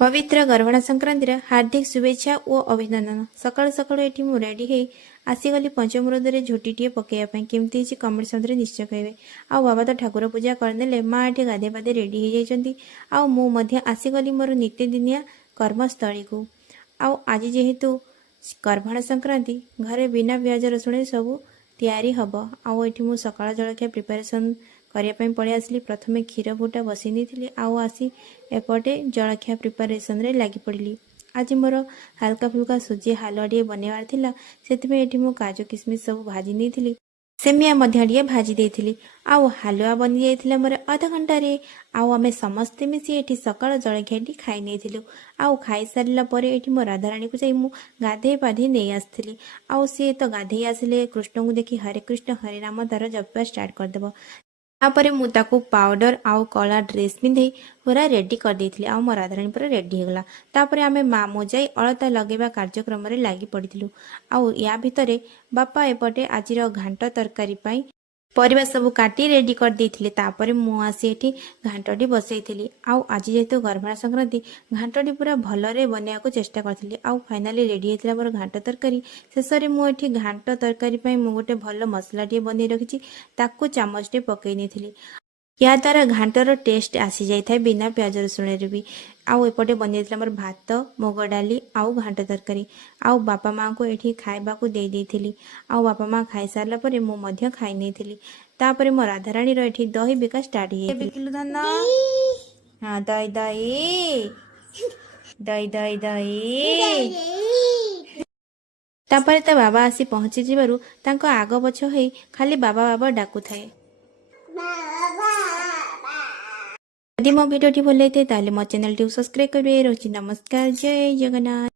पवित्र गर्भणा संक्रांतिर हार्दिक शुभेच्छा और अभिनंदन। सकाळु सकाळु एठी मु रेडी हे आसीगली पंचमुहूर्त झोटीटे पकईवा केमती कमेंट सेक्शन निश्चय कहे। आउ बाबा तो ठाकुर पूजा करदे माँ एठी गाधे पाधे रेडी हो जाती। आउ मु आसीगली मोर नित्यदिनिया कर्मस्थली को। आउ आज जेहेतु गर्भणा संक्रांति घरे बिना प्याज रसुण सब तैयारी हब। आउ एठी मु सकाळ जलखिया प्रिपरेशन करने पड़े आसली। प्रथमे क्षीर फुटा बसई नहीं आउ आसी एपटे जलखिया प्रिपरेशन रे लगी पड़ी। आज मोर हल्का फुल्का सुजी हालुआ टे बनवार थिला से मु काजू किशमिश सब भाजी नहीं सेमिया टे भाजी देथिली। आउ हालुआ बनी जाइथिला मोर आधा घंटा रे। आउ आमे समस्ते मिसी एठी सकाळ जलखिया टी खाई नेथिलु। आउ खाई सारिला परे एठी मो राधाराणी को जाई मु गाधे पाधे नहीं आसथिली। आउ सी तो गाधे आसिले कृष्ण को देखी हरे कृष्ण हरे राम तार जपा स्टार्ट करदेव। तापर मुझे पाउडर आउ कला ड्रेस पिंधे पूरा रेडी कर देथिली। आउ मो राधाराणी पूरा रेडी होगला। तापर आमे मामू जाई अलता लगेबा कार्यक्रम रे लागी पड़िथिलु। आउ या भितरे बापा एपटे आजिर घांट तरकारी पाई परिबा सब काटी रेडी कर देथिले। तापर मु आसी एठी घांटटी बसैथिली। आउ आज जेहेतु गर्भणा संक्रांति घांटटी पूरा भलरे बनिया को चेष्टा करथिली। आउ फाइनली रेडी हेतिला मोर घांट तरकारी। शेष रे मु एठी घांट तरकारी पाई मु गोटे भल मसला टी बनै रखिछि ताकू चामच टे पकै नेथिली। या द्वारा घांटर टेस्ट आसी जाई थाए बिना प्याज रसुण रे भी। आउ एपटे बनि जाइथिला मोर भात मुग डाली आउ घांट तरकारी। आउ बापा माँ को एठी खाइबा को दे देथिली। आउ बापा माँ खाई सारला परे मु मध्य खाई नेथिली। तापरे मो राधाराणी रो एठी दही बिका स्टार्ट हे बिकिलु धन। हां दही दही दही दही दही। तापरे तो बाबा आसी पहुंची जिबारु तांको आग पछ होई खाली बाबा बाबा डाकु थाए। यदि मो वीडियो भल लगे मो चैनल सब्सक्राइब करेंगे। नमस्कार, जय जगन्नाथ।